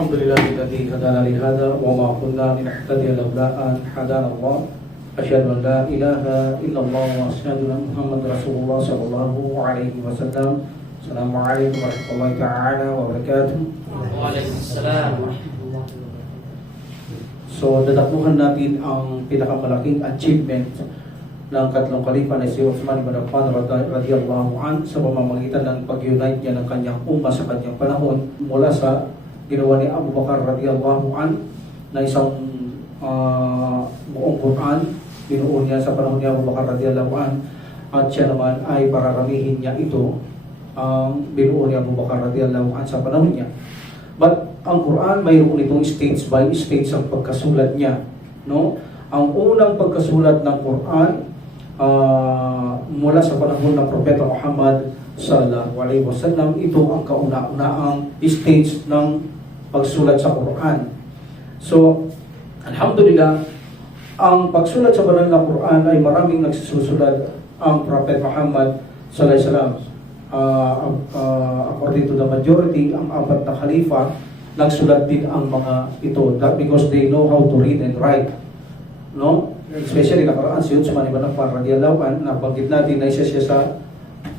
الحمد لله الذي هدانا لهذا وما كنا لنهتدي لولا أن هدانا الله أشهد أن لا إله إلا الله وأشهد أن محمد رسول الله صلى الله عليه وسلم. السلام عليكم ورحمة الله تعالى وبركاته. Waalaikumsalam. So, dadakluhan natin ang pinakamalaking achievement ng katlong kalifa na si Uthman ibn Affan radiyallahu an sa pamamagitan ng pag-unite niya ng kanyang umma sa kanyang panahon mula sa ginawa ni Abu Bakar radiyallahu an na isang buong Quran binuo niya sa panahon ni Abu Bakar radiyallahu an, at siya naman ay pararamihin niya ito ang binuo ni Abu Bakar radiyallahu an sa panahon niya. But ang Quran mayroon itong states by states ang pagkasulat niya, no? Ang unang pagkasulat ng Quran mula sa panahon ng Propeta Muhammad sallallahu alaihi wasallam, ito ang kauna-unaang stage ng pagsulat sa Quran. So, alhamdulillah, ang pagsulat sa banal na Quran ay maraming nagsusulat. Ang Prophet Muhammad sallallahu alaihi wasallam, according to the majority, ang apat na khalifa nagsulat din ang mga ito, because they know how to read and write, no? Especially nakaraan si Uthman ibn Affan radiyallahu an, nabanggit natin na isa siya sa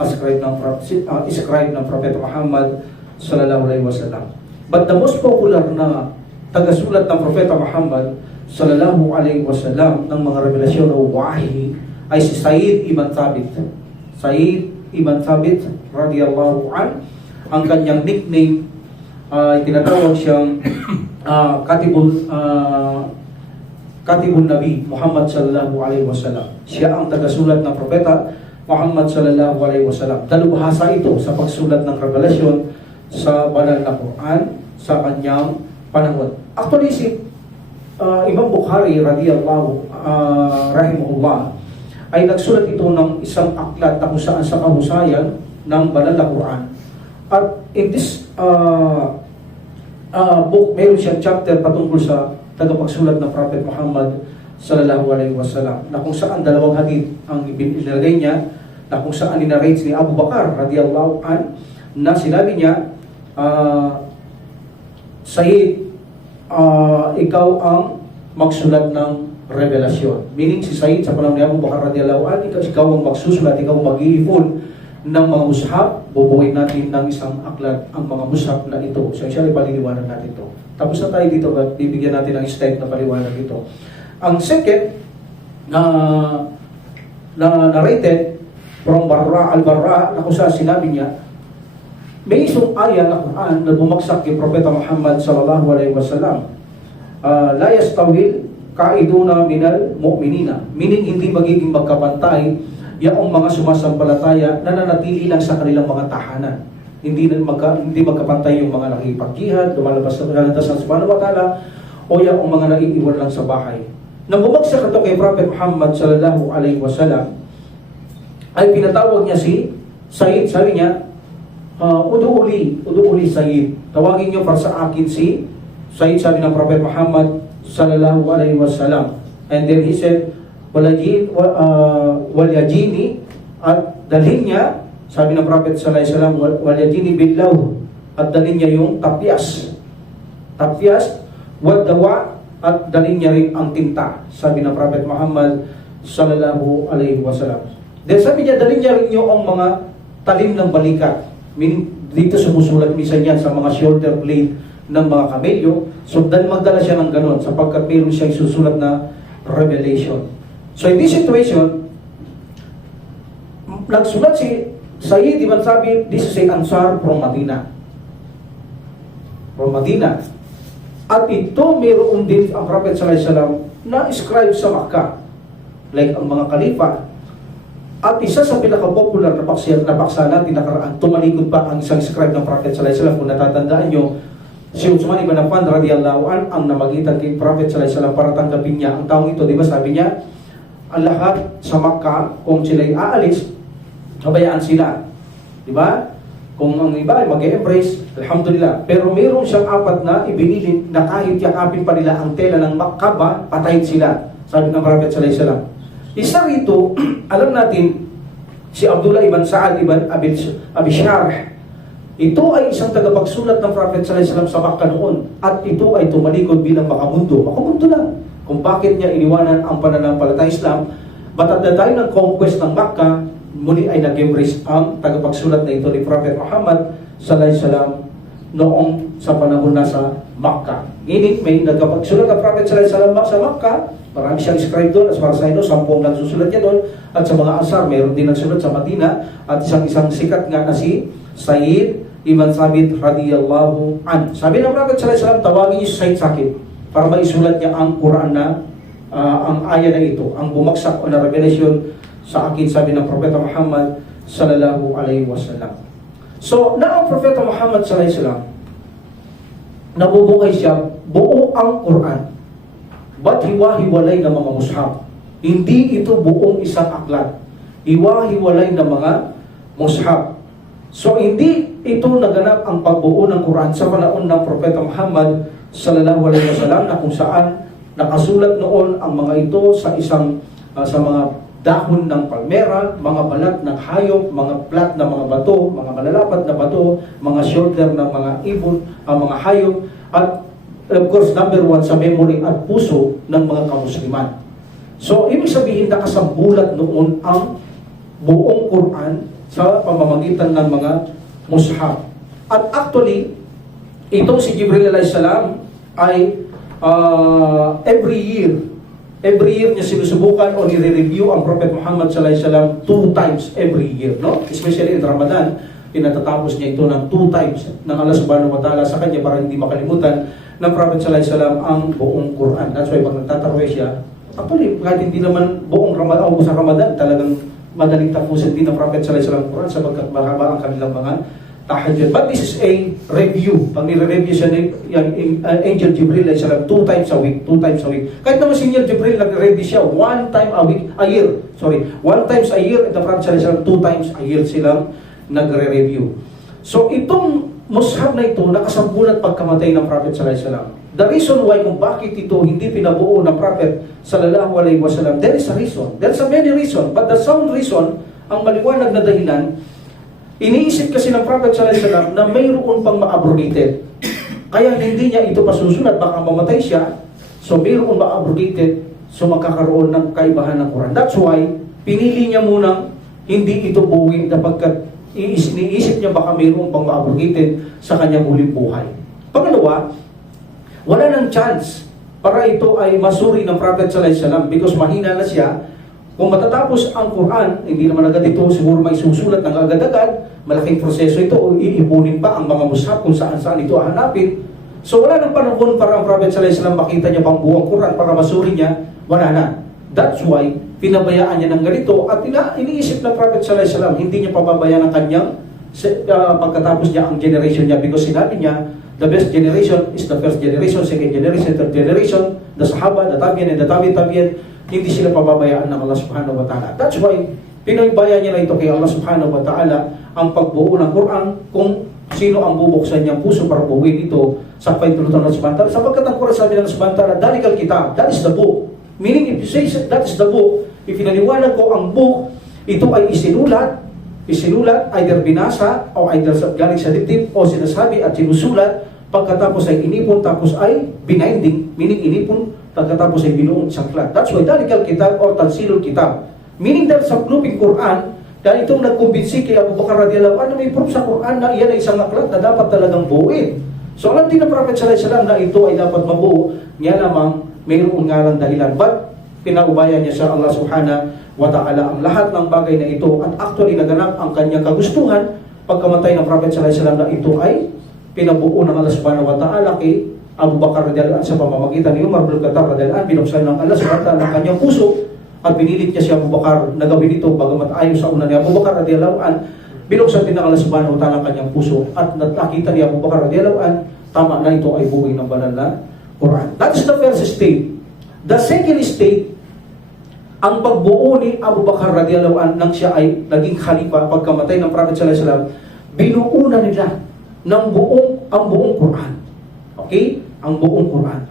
scribe ng Prophet Muhammad sallallahu alaihi wasallam. But the most popular na tagasulat ng Propeta Muhammad sallallahu alaihi wasallam ng mga revelasyon o wahi ay si Said ibn Thabit. Said ibn Thabit radiyallahu an, ang kanyang nickname ay tinatawag siyang Katibun Nabi Muhammad sallallahu alaihi wasallam. Siya ang tagasulat ng Propeta Muhammad sallallahu alaihi wasallam. Dalubhasa ito sa pagsulat ng revelasyon sa banal na Quran sa kanyang panahon. Actually, si Imam Bukhari radiyallahu rahimahullah ay nagsulat ito ng isang aklat na kung saan sa kahusayan ng banal na Quran. At in this book, mayroon siyang chapter patungkol sa tagapagsulat ng Prophet Muhammad sallallahu alaihi wasallam, na kung saan dalawang hadith ang inilagay niya, na kung saan ninarate ni Abu Bakar radiyallahu an, na sinabi niya, Sayyid, ikaw ang magsulat ng revelasyon. Meaning si Sayyid sa panahon ni Abu Bakar radiyallahu an, ikaw ang magsusulat, ikaw ang mag-iipon ng mga mushaf. Bubuuin natin ng isang aklat ang mga mushaf na ito. So, siya paliliwanag natin ito. Tapos na tayo dito, but bibigyan natin ng step na paliwanag ito. Ang second na narrated from Al-Barra, na kung saan sinabi niya, may isang aya na Quran na bumagsak kay Propeta Muhammad sallallahu alaihi wasallam. La yastawil kaiduna minal mu'minina, meaning hindi magiging magkapantay yaong mga sumasampalataya na nanatili lang sa kanilang mga tahanan. Hindi magkapantay yung mga nakikipag-jihad, lumalabas sa kalantas ng subhanahu wa ta'ala, o yaong mga naiiwan lang sa bahay. Nang bumagsak ito kay Prophet Muhammad sallallahu alaihi wasallam, ay pinatawag niya si Sayyid. Sabi niya, Uduuli Sayyid, tawagin niyo para sa akin si Sayyid, sabi ng Prophet Muhammad sallallahu alaihi wasallam. And then he said, walyajini, at dalhin niya, sabi ng Prophet sallallahu alaihi wasallam, walyajini billaw, at dalhin niya yung tapyas, wadawa, at dalhin niya rin ang tinta, sabi ng Prophet Muhammad sallallahu alaihi wasallam. Then sabi niya, dalhin niya rin yung mga talim ng balikat. Meaning, dito sumusulat minsan yan sa mga shoulder blade ng mga kamelyo. So, magdala siya ng ganon sapagkat mayroon siyang susulat na revelation. So, in this situation, nagsulat si Sayyid ibn Thabit, this is an answer from Medina. At ito, mayroon din ang Prophet sallallahu alaihi wasallam na scribe sa Makkah, like ang mga kalifa. At isa sa pinaka-popular na paksa natin nakaraan, tumalikod pa ang isang scribe ng Prophet sallallahu alaihi wasallam. Kung natatandaan nyo, si Uthman ibn Affan radiyallahu an, ang namagitan kay Prophet sallallahu alaihi wasallam para tanggapin niya ang taong ito. Diba sabi niya, ang lahat sa Makkah, kung sila'y aalis, habayaan sila. Diba? Kung ang iba ay mag-embrace, alhamdulillah. Pero mayroon siyang apat na ibinilin na kahit yakapin pa nila ang tela ng Makkah, patayin sila. Sabi ng Prophet sallallahu alaihi wasallam. Isa rito, alam natin, si Abdullah ibn Sa'ad ibn Abi Sharh Ito ay isang tagapagsulat ng Prophet sallallahu alaihi wasallam sa Makkah noon, at ito ay tumalikod bilang makamundo. Makamundo lang kung bakit niya iniwanan ang pananampalataya Islam. But at the time ng conquest ng Makkah, muli ay nag-embrace ang tagapagsulat na ito ni Prophet Muhammad sallallahu alaihi wasallam noong sa panahon na sa Makkah. Meaning, may nagkapagsulat ang Prophet sallallahu alaihi wasallam sa Makkah, marami siyang scribe doon, as far as I know, 10 nagsusulat niya doon, at sa mga asar, mayroon din nagsulat sa Madina, at isang sikat nga na si Sayyid Ibn Thabit radiyallahu an. Sabi ng Prophet sallallahu alaihi wasallam, tawagin niyo si Sayyid sa akin para maisulat niya ang Quran na ang aya na ito, ang bumagsak o na revelation sa akin, sabi ng Propeta Muhammad sallallahu alaihi wasallam. So, na ang Propeta Muhammad sallallahu alaihi wasallam, nabubuhay siya, buo ang Quran. Ba't hiwa-hiwalay ng mga mushaf? Hindi ito buong isang aklat. Hiwa-hiwalay ng mga mushaf. So, hindi ito naganap ang pagbuo ng Quran sa panahon ng Propeta Muhammad sallallahu alaihi wasallam, na kung saan nakasulat noon ang mga ito sa isang sa mga dahon ng palmera, mga balat ng hayop, mga plat na mga bato, mga malalapat na bato, mga shoulder ng mga ibon, ang mga hayop, at of course, number 1 sa memory at puso ng mga kamusliman. So, ibig sabihin, nakasambulat noon ang buong Quran sa pamamagitan ng mga mushaf. At actually, itong si Jibril alayhis salam ay every year niya sinusubukan o nire-review ang Prophet Muhammad sallallahu alaihi wasallam 2 times every year, no? Especially in Ramadan, pinatatapos niya ito ng 2 times ng Allah subhanahu wa ta'ala sa kanya para hindi makalimutan ng Prophet sallallahu alaihi wasallam ang buong Quran. That's why pag nagtatarawih siya, actually, kahit hindi naman buong Ramadan o sa Ramadan, talagang madaling tapusin din ng Prophet sallallahu alaihi wasallam ang Quran sapagkat mahaba ang kanilang mga tahajjud. But this is a review. Pag nire-review siya yung Angel Jibril alayhis salam 2 times a week. Kahit naman si Angel Jibril nagre-review siya 1 time a week, a year. 1 times a year, at the Prophet sallallahu alaihi wasallam 2 times a year silang nagre-review. So itong mushaf na ito nakasambulat pagkamatay ng Prophet sallallahu alaihi wasallam. The reason why kung bakit ito hindi pinabuo ng Prophet sallallahu alaihi wasallam, there is a reason. There's a many reason, but the sound reason, ang maliwanag na dahilan, iniisip kasi ng Prophet sallallahu alaihi wasallam na mayroon pang ma-abrogated. Kaya hindi niya ito pasusunod, baka mamatay siya. So mayroon ma-abrogated, so magkakaroon ng kaibahan ng Quran. That's why pinili niya munang hindi ito buuin sapagkat iniisip niya baka mayroon pang ma-abrogated sa kanyang huling buhay. Pangalawa, wala nang chance para ito ay masuri ng Prophet sallallahu alaihi wasallam because mahina na siya. Kung matatapos ang Quran, hindi naman agad ito siguro may susulat ng agad-agad, malaking proseso ito, o iipunin pa ang mga mushaf kung saan-saan ito hahanapin. So wala nang panahon para ang Prophet sallallahu alaihi wasallam makita niya pang buong Quran para masuri niya, wala na. That's why pinabayaan niya ng ganito at iniisip ng Prophet sallallahu alaihi wasallam, hindi niya pababayaan ang kanyang pagkatapos niya ang generation niya because sinabi niya, the best generation is the first generation, second generation, third generation, the Sahaba, the Tabi'in, and the Tabi'in, hindi sila pababayaan ng Allah subhanahu wa ta'ala. That's why pinabayaan niya na ito kay Allah subhanahu wa ta'ala ang pagbuo ng Quran kung sino ang bubuksan niyang puso para buuin ito sa paitulutan ng Allah subhanahu wa ta'ala. Sapagkat ang Quran sabi ng Allah subhanahu wa ta'ala, dalikal kitab, that is the book. Meaning, if you say that is the book, if pinaniwanan ko ang book, ito ay isinulat, either binasa, o either galing sa dibdib, o sinasabi at sinusulat, pagkatapos ay inipon, tapos ay bininding, meaning inipon, pagkatapos ay binuong isang aklat. That's why dalikal kitab or tansilul kitab. Meaning that sa Looping Quran, dahil itong nagkumbinsi kay Abu Bakar radiyallahu anhu, may proof sa Quran na iyan ay isang aklat na dapat talagang buuin. So alam din ng Prophet sallallahu alaihi wasallam na ito ay dapat mabuo, niya lamang mayroong nga lang dahilan. But pinaubayan niya sa Allah subhanahu wa ta'ala ang lahat ng bagay na ito at actually naganap ang kanyang kagustuhan pagkamatay ng Prophet sallallahu alaihi wasallam na ito ay pinabuo ng Allah subhanahu wa ta'ala kay Abu Bakar radiyallahu anhu sa pamamagitan ni Umar bin Khattab radiyallahu anhu. Binuksan ng Allah subhanahu wa ta'ala ang kanyang puso at pinilit niya si Abu Bakar na gawin ito bagamat ayon sa una ni Abu Bakar radiyallahu anhu. Binuksan din ng Allah subhanahu wa ta'ala ang kanyang puso at nakita ni Abu Bakar radiyallahu anhu tama na ito ay buhay ng banal na Quran. That is the first state. The second state, ang pagbuo ni Abu Bakar radiyallahu anhu nang siya ay naging khalifa pagkamatay ng Prophet sallallahu alaihi wasallam, binuo na nila ng ang buong Quran. Okay? Ang buong Quran.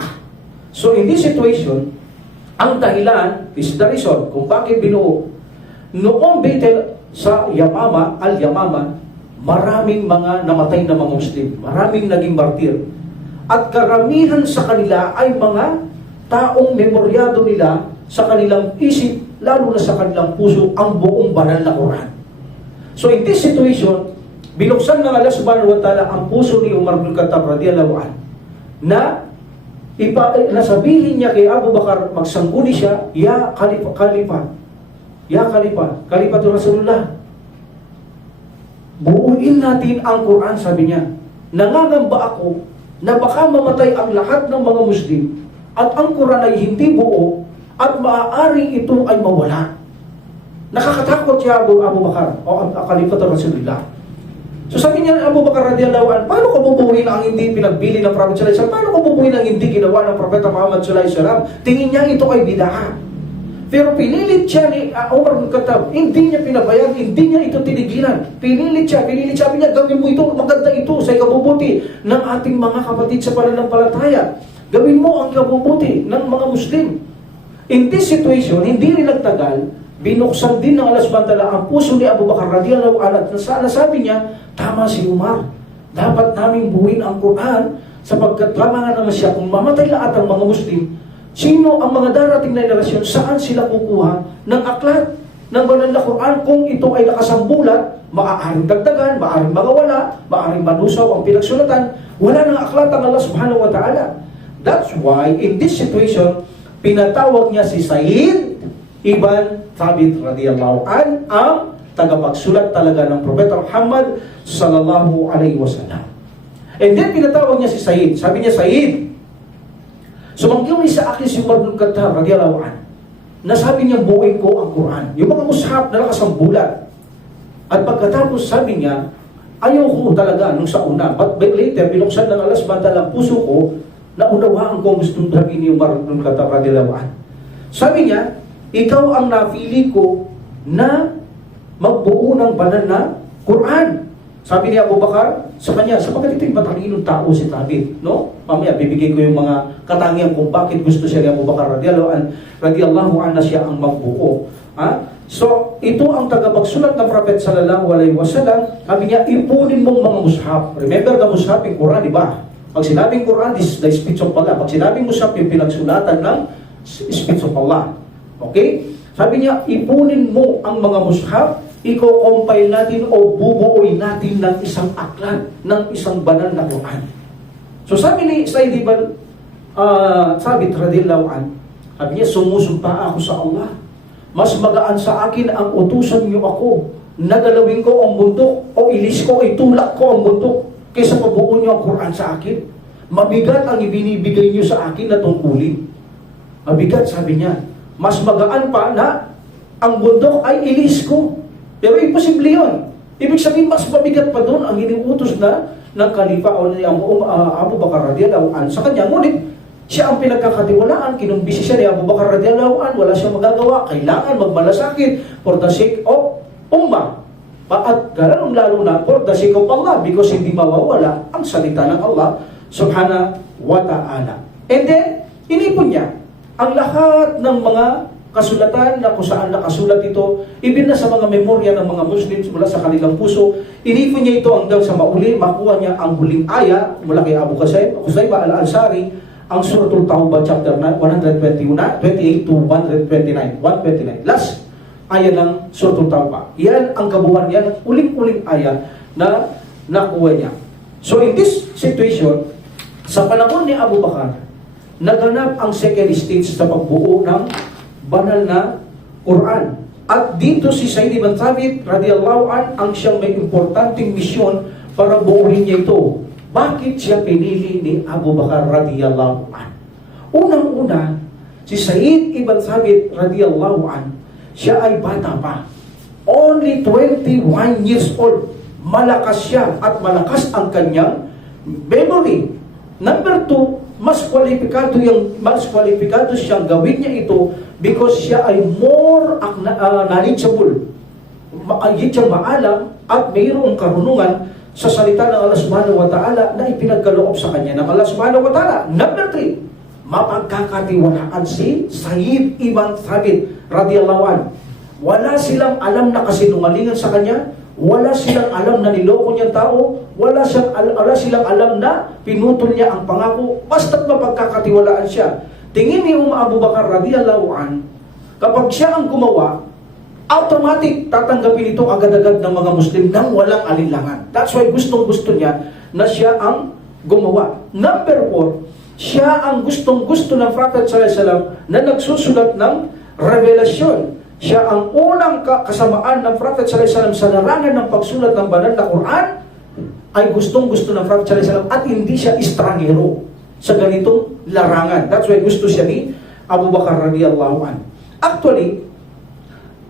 So in this situation, ang dahilan is the reason kung bakit binuo. Noong battle sa Yamama, Al-Yamama, maraming mga namatay na mga Muslim, maraming naging martir. At karamihan sa kanila ay mga taong memoryado nila sa kanilang isip, lalo na sa kanilang puso, ang buong banal na Quran. So in this situation, binuksan ng Allah subhanahu wa ta'ala ang puso ni Umar bin Khattab radiyallahu anhu na nasabihin niya kay Abu Bakar, magsangguni siya, ya Khalifa, Khalifatul Rasulullah, buuin natin ang Quran, sabi niya. Nangangamba ako na baka mamatay ang lahat ng mga Muslim at ang Quran ay hindi buo at maaaring ito ay mawala. Nakakatakot siya Abu Bakar o ang Khalifatul Rasulullah. So sabi niya Abu Bakar radiyallahu anhu, paano ko bubuuin ang hindi pinagbili ng Prophet sallallahu alaihi wasallam? Paano ko bubuuin ang hindi ginawa ng Propeta Muhammad sallallahu alaihi wasallam? Tingin niya ito ay bid'ah. Pero pinilit siya ni Umar bin Khattab, hindi niya pinabayag, hindi niya ito tinigilan. Pinilit siya, sabi niya, gawin mo ito, maganda ito sa ikabubuti ng ating mga kapatid sa pananampalataya. Gawin mo ang ikabubuti ng mga Muslim. In this situation, hindi rin nagtagal, binuksan din ng Allah subhanahu wa ta'ala ang puso ni Abu Bakar radiyallahu anhu at nasabi niya, tama si Umar, dapat naming buuin ang Quran sapagkat tama nga naman siya, kung mamatay lahat ang mga Muslim, sino ang mga darating na henerasyon, saan sila kukuha ng aklat ng banal na Quran kung ito ay nakasambulat, maaaring dagdagan, maaaring magawala, maaaring manusaw ang pinagsulatan, wala nang aklat ang Allah subhanahu wa ta'ala. That's why, in this situation, pinatawag niya si Said Ibn Thabit radiyallahu an, ang tagapagsulat talaga ng Propeta Muhammad sallallahu alaihi wasallam. And then pinatawag niya si Said. Sabi niya, Said, sumangkiw ni sa akin si Umar bin Khattab radiyallahu an, nasabi niya buuin ko ang Quran, yung mga mushaf na nakasambulat. At pagkatapos sabi niya, ayaw ko talaga nung sa una, but later binuksan ng Allah subhanahu wa ta'ala ang puso ko, naunawaan ko gusto sabihin ni Umar bin Khattab radiyallahu an. Sabi niya, ikaw ang napili ko na magbuo ng banal na Quran. Sabi ni Abu Bakar sa kanya, sapagkat ito'y matalinong tao si Thabit, no? Mamaya bibigay ko yung mga katangian kung bakit gusto siya ni Abu Bakar radiyallahu an na siya ang magbuo. So, ito ang tagapagsulat ng Prophet sallallahu alaihi wasallam. Sabi niya, ipunin mong mga mushaf. Remember the mushaf in Quran, di ba? Pag sinabing Quran, this is the speech of Allah. Pag sinabing mushaf, yung pinagsulatan ng speech of Allah. Okay? Sabi niya, ipunin mo ang mga mushaf, i-compile natin o bubuoy natin ng isang aklat, ng isang banal na Quran. So sabi ni Said Ibn Thabit radiyallahu an, sabi niya, sumusumpa ako sa Allah. Mas magaan sa akin ang utusan niyo ako, nagalawin ko ang bundok o ilis ko, itulak ko ang bundok kaysa pabuo niyo ang Quran sa akin. Mabigat ang ibinibigay niyo sa akin na tungkulin. Mabigat, sabi niya. Mas magaan pa na ang bundok ay ilis ko. Pero imposible yun. Ibig sabihin, mas mabigat pa doon ang iniutos na ng Khalifa o ni Abu Bakar radiyallahu an sa kanya. Ngunit, siya ang pinagkakatiwalaan, kinumbisi siya ni Abu Bakar radiyallahu an, wala siyang magagawa, kailangan magmalasakit for the sake of ummah. At lalo na for the sake of Allah, because hindi mawawala ang salita ng Allah subhanahu wa ta'ala. And then, inipon niya ang lahat ng mga kasulatan na kung saan nakasulat ito, ibin na sa mga memorya ng mga Muslims mula sa kanilang puso. Inipon niya ito hanggang sa mauli, makuha niya ang huling aya mula kay Abu Qusayba al-Ansari, ang Suratul Tawbah chapter 128 to 129. Last aya ng Suratul Tawbah. Yan ang kabuuan, yan ang uling-uling aya na nakuha niya. So in this situation, sa panahon ni Abu Bakar, naganap ang second stage sa pagbuo ng banal na Quran. At dito si Said Ibn Thabit radiyallahu an ang siyang may importanteng misyon para buuin niya ito. Bakit siya pinili ni Abu Bakar radiyallahu an? Unang-una, si Said Ibn Thabit radiyallahu an, siya ay bata pa. Only 21 years old. Malakas siya at malakas ang kanyang memory. Number 2, mas kwalipikado siyang gawin niya ito because siya ay more knowledgeable. Higit siyang maalam at mayroong karunungan sa salita ng Allah subhanahu wa ta'ala na ipinagkaloob sa kanya ng Allah subhanahu wa ta'ala. Number 3, mapagkakatiwalaan si Said Ibn Thabit radiyallahu anhu. Wala silang alam na kasinungalingan sa kanya, Wala silang alam na niloko niyang tao, wala silang alam na pinutol niya ang pangako, basta't mapagkakatiwalaan siya. Tingin ni Abu Bakar radiyallahu an, kapag siya ang gumawa, automatic tatanggapin ito agad-agad ng mga Muslim nang walang alinlangan. That's why gustong-gusto niya na siya ang gumawa. Number 4, siya ang gustong-gusto ng Prophet sallallahu alaihi wasallam na nagsusulat ng revelasyon. Siya ang unang kasamaan ng Prophet sallallahu alaihi wasallam sa larangan ng pagsulat ng banal na Quran, ay gustong-gusto ng Prophet sallallahu alaihi wasallam at hindi siya estranghero sa ganitong larangan. That's why gusto siya ni Abu Bakar radiyallahu an. Actually,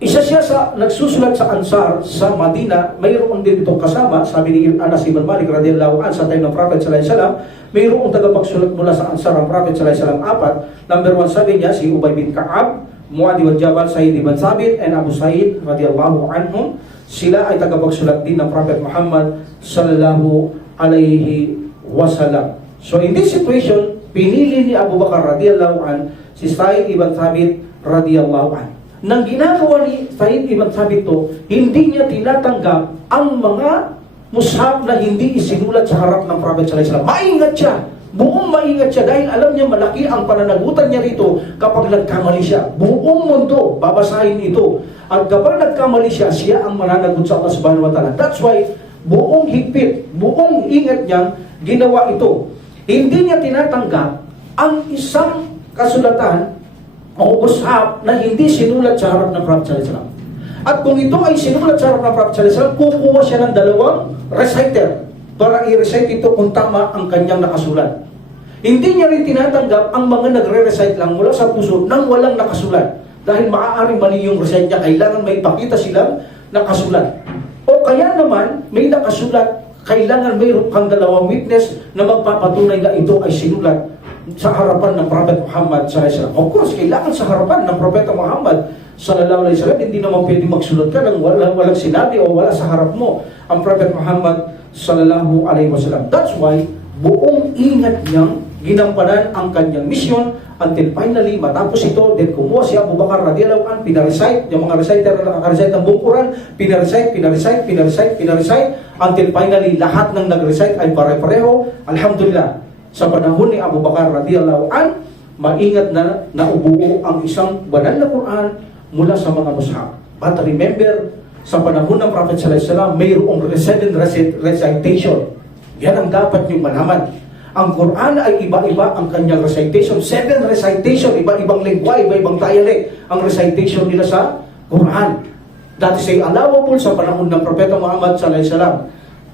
isa siya sa nagsusulat sa Ansar sa Madina. Mayroon din itong kasama, sabi ni Anas ibn Malik radiyallahu an, sa time ng Prophet sallallahu alaihi wasallam, mayroong tagapagsulat mula sa Ansar ang Prophet sallallahu alaihi wasallam, 4. Number 1 sabi niya si Ubay bin Ka'ab, Mu'adh bin Jabal, Sa'id ibn Thabit, and Abu Sa'id radiyallahu anhum. Sila ay tagapagsulat din ng Prophet Muhammad sallallahu alaihi wasallam. So in this situation, pinili ni Abu Bakar radiyallahu an si Sa'id ibn Thabit radiyallahu an. Nang ginagawa ni Sa'id ibn Thabit to, hindi niya tinatanggap ang mga mushaf na hindi isinulat sa harap ng Prophet sallallahu alaihi wasallam. Maingat siya. Buong maingat siya dahil alam niya malaki ang pananagutan niya rito kapag nagkamali siya. Buong mundo babasahin ito. At kapag nagkamali siya, siya ang mananagot sa Allah subhanahu wa ta'ala. That's why buong higpit, buong ingat niyang ginawa ito. Hindi niya tinatanggap ang isang kasulatan o mushaf na hindi sinulat sa harap ng Prophet sallallahu alaihi wasallam. At kung ito ay sinulat sa harap ng Prophet sallallahu alaihi wasallam, kukuha siya ng 2 reciter para i-recite ito kung tama ang kanyang nakasulat. Hindi niya rin tinatanggap ang mga nagre-recite lang mula sa puso nang walang nakasulat. Dahil maaaring mali yung recite niya, kailangan may pakita silang nakasulat. O kaya naman, may nakasulat, kailangan mayroon kang 2 witness na magpapatunay na ito ay sinulat sa harapan ng Prophet Muhammad sallallahu alaihi wasallam. Of course, kailangan sa harapan ng Propeta Muhammad sallallahu alaihi wasallam. Hindi naman pwede magsulat ka ng walang sinabi o wala sa harap mo ang Prophet Muhammad sallallahu alaihi wasallam. That's why buong ingat niyang ginampanan ang kanyang mission until finally matapos ito, then kumuha si Abu Bakar radiyallahu an, pinarecite, yung mga reciter na nakaka-recite ng buong Quran, pinarecite until finally lahat ng nag-recite ay pare-pareho. Alhamdulillah, sa panahon ni Abu Bakar radiyallahu an, maingat na naubuo ang isang banal na Quran mula sa mga mushaf. But remember, sa panahon ng Prophet sallallahu alaihi wasallam, mayroong 7 recitation. Yan ang dapat niyong malaman. Ang Quran ay iba-iba ang kanyang recitation. 7 recitation, iba-ibang lingwa, iba-ibang dialect ang recitation nila sa Quran. That is allowable sa panahon ng Propeta Muhammad sallallahu alaihi wasallam.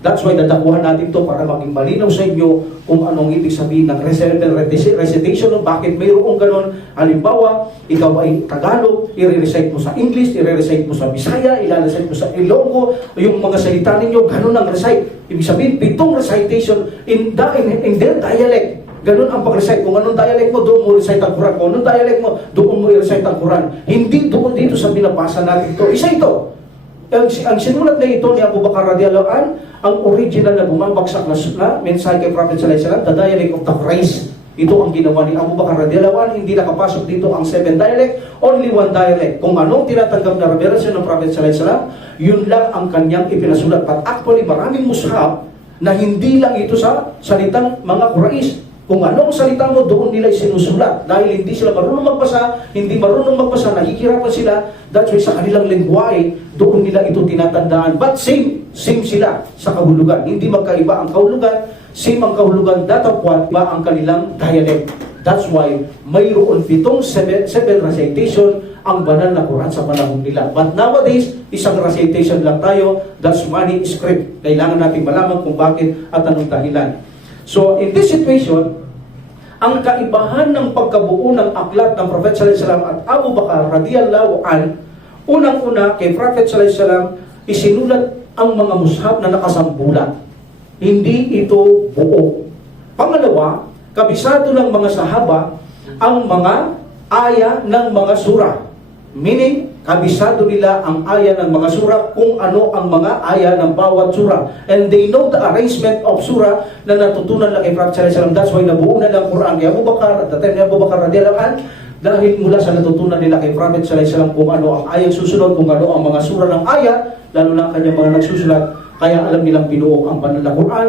That's why dadakuhan natin to para maging malinaw sa inyo kung anong ibig sabihin ng recitation, bakit mayroong ganon. Halimbawa, ikaw ay Tagalog, i-recite mo sa English, i-recite mo sa Bisaya, i-recite mo sa Ilonggo, yung mga salita ninyo, ganon ang recite. Ibig sabihin, 7 recitation in their dialect. Ganon ang pag-recite. Kung anong dialect mo, doon mo recite ang Quran. Kung anong dialect mo, doon mo i-recite ang Quran. Hindi doon dito sa binabasa natin ito. Isa ito. Ang sinulat na ito ni Abu Bakar radiyallahu an, ang original na bumabagsak na mensahe kay Prophet sallallahu alaihi wasallam, the dialect of the Christ. Ito ang ginawa ni Abu Bakar radiyallahu an. Hindi nakapasok dito ang 7 dialect, only 1 dialect. Kung anong tinatanggap na revelasyon ng Prophet sallallahu alaihi wasallam, yun lang ang kanyang ipinasulat. But actually, maraming mushaf na hindi lang ito sa salitang mga Quraysh. Kung anong salita mo, doon nila sinusulat. Dahil hindi sila marunong magbasa, nahihirapan sila. That's why sa kanilang lengguwahe, doon nila ito tinatandaan. But same sila sa kahulugan. Hindi magkaiba ang kahulugan, same ang kahulugan, datapwat, iba ang kanilang dialect. That's why mayroon 7 recitation ang banal na Quran sa panahon nila. But nowadays, isang recitation lang tayo, that's manuscript. Kailangan natin malaman kung bakit at anong dahilan. So, in this situation, ang kaibahan ng pagkabuo ng aklat ng Prophet sallallahu alaihi wasallam at Abu Bakar radiyallahu an, unang-una kay Prophet sallallahu alaihi wasallam isinulat ang mga mushaf na nakasambulat. Hindi ito buo. Pangalawa, kabisado ng mga sahaba ang mga aya ng mga surah. Meaning, kabisado nila ang aya ng mga surah, kung ano ang mga aya ng bawat surah. And they know the arrangement of surah na natutunan lang kay Prophet sallallahu alaihi wasallam. That's why nabuo na ng Quran kay Abu Bakar at the time ni Abu Bakar radiyallahu an, Dahil mula sa natutunan nila kay Prophet sallallahu alaihi wasallam kung ano ang ayang susunod, kung ano ang mga sura ng aya, lalo na ang kanyang mga nagsusulat, kaya alam nilang binuo ang banal na Quran,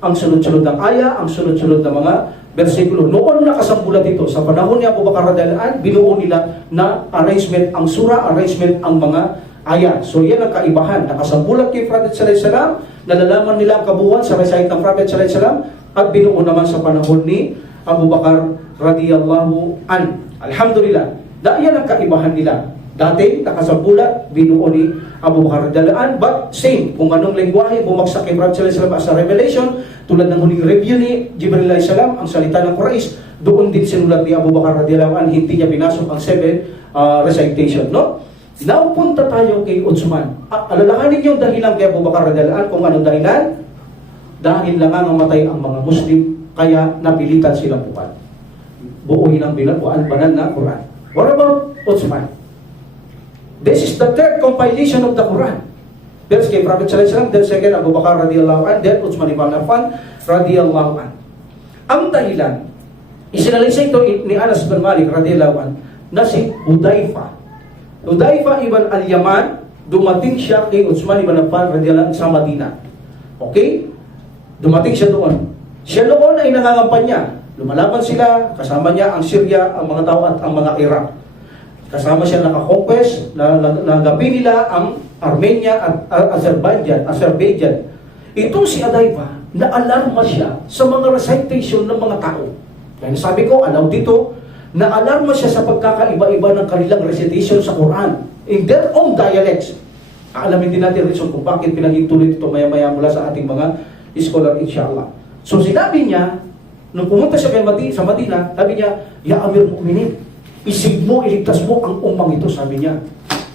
ang sunod-sunod ng aya, ang sunod-sunod ng mga bersikulo. Noon nakasambulat ito, sa panahon ni Abu Bakar radhiyallahu anhu, binuo nila na arrangement ang sura, arrangement ang mga aya. So yan ang kaibahan. Nakasambulat kay Prophet sallallahu alaihi wasallam, nalalaman nila ang kabuuan sa recite ng Prophet sallallahu alaihi wasallam, at binuo naman sa panahon ni Abu Bakar radhiyallahu anhu. Alhamdulillah. Yan ang kaibahan nila. Dati, nakasambulat, binuo ni Abu Bakar radhiyallahu anhu, but same, kung anong lengguwahe bumagsak kay Prophet sallallahu alaihi wasallam as a revelation, tulad ng huling review ni Jibril alaihi salam, ang salita ng Quraysh, doon din sinulat ni Abu Bakar radhiyallahu anhu, hindi niya pinasok ang 7 recitation, no? Now, punta tayo kay Uthman. Alalahanin niyo dahilan kay Abu Bakar radhiyallahu anhu, kung anong dahilan? Dahil nangangamatay ang mga Muslim, kaya napilitan silang buwan. Buuhin ang banal na Quran. What about Uthman? This is the third compilation of the Quran. There's kay Prophet sallallahu alaihi wasallam, then second Abu Bakar radhiyallahu anhu, then Uthman ibn Affan radhiyallahu anhu. Ang dahilan, isinalaysay ito ni Anas bin Malik radhiyallahu anhu, na si Hudayfa. Hudayfa ibn al-Yaman, dumating siya kay Uthman ibn Affan radhiyallahu anhu sa Madina. Okay? Dumating siya doon. Siya noon ay nangangampanya. Lumalaban sila, kasama niya ang Syria, ang mga tao at ang mga Iraq. Kasama siya nakakonquest, nagabi nila ang Armenia at Azerbaijan. Itong si Hudayfa, naalarma siya sa mga recitation ng mga tao. Kaya sabi ko, alaw dito, naalarma siya sa pagkakaiba-iba ng kanilang recitation sa Quran in their own dialects. Alamin din natin reason kung bakit pinagituloy ito maya-maya mula sa ating mga scholar, inshallah. So sinabi niya, nung pumunta siya sa Madina, sabi niya, Ya Amir Mu'minin, isig mo, iligtas mo ang umang ito, sabi niya.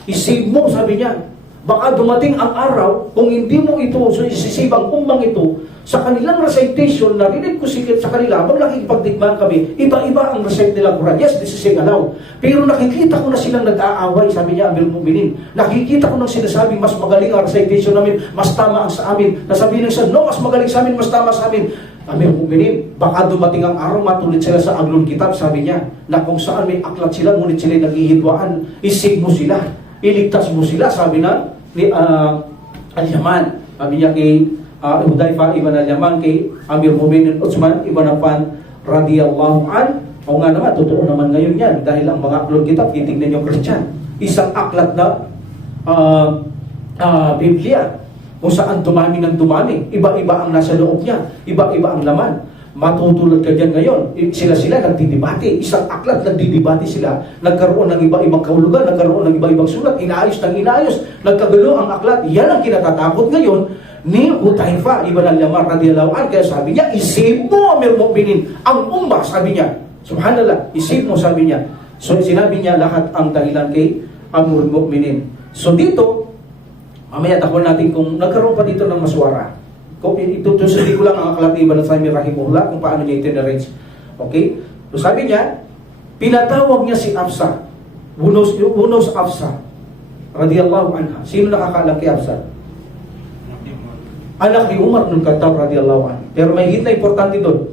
Isig mo, sabi niya. Baka dumating ang araw, kung hindi mo ito, so isisib ang umang ito, sa kanilang recitation, narinig ko sikit sa kanila, habang nakikipagdigmaan kami, iba-iba ang recite nilang Quran. Yes, this is saying aloud. Pero nakikita ko na silang nag-aaway, sabi niya, Amir Mu'minin. Nakikita ko nang sinasabi, mas magaling ang recitation namin, mas tama ang sa amin. Nasabi ng isa, no, mas magaling sa amin, mas tama sa amin. Amir Mu'minin, baka dumating ang araw, matulad sila sa Aglul Kitab, sabi niya, na kung saan may aklat sila, ngunit sila naghihidwaan, isig mo sila, iligtas mo sila, sabi na ni Al-Yaman. Sabi niya kay Hudayfa ibn al-Yaman, kay Amir Mu'minin Uthman ibn Affan radiyallahu an. O nga naman, totoo naman ngayon yan, dahil ang mga Aglul Kitab, titignan niyo Christian, isang aklat na Biblia, kung saan dumami ng dumami, iba-iba ang nasa loob niya, iba-iba ang laman. Matutulad ka dyan ngayon, sila nagdidibate, isang aklat nagdidibate sila, nagkaroon ng iba-ibang kahulugan, nagkaroon ng iba-ibang sulat, inaayos, nagkagulo ang aklat. Yan ang kinatatakot ngayon ni Hudayfa ibn al-Yaman radhiyallahu anhu. Kaya sabi niya, isip mo, Amir Mu'minin, ang ummah, sabi niya. Subhanallah, isip mo, sabi niya. So sinabi niya lahat ang dahilan kay Amir Mu'minin. So dito, mamaya takbo natin kung nagkaroon pa dito ng maswara. Kung itutusundi ko lang ang aklat ni Ibn Taymiyyah rahimahullah kung paano niya itinerage. Okay? So sabi niya, pinatawag niya si Hafsa. Who knows Hafsa? Radiyallahu anha. Sino nakakaalam kay Hafsa? Anak ni Umar bin Khattab radiyallahu anhu. Pero may hit na importante doon.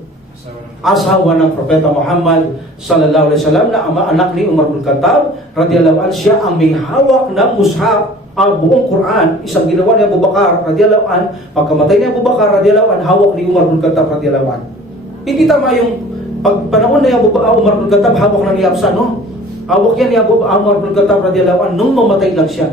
Asawa ng Propeta Muhammad sallallahu alaihi wasallam na anak ni Umar bin Khattab radiyallahu anhu. Siya ang may hawak ng mushaf, ang buong Quran, isang ginawa ni Abu Bakar radhiyallahu an. Pagkamatay ni Abu Bakar radhiyallahu an, hawak ni Umar bin Khattab radhiyallahu an. Hindi tama yung panahon na Umar bin Khattab, hawak na ni Hafsa, no? Hawak yan ni Umar bin Khattab radhiyallahu an nung mamatay lang siya.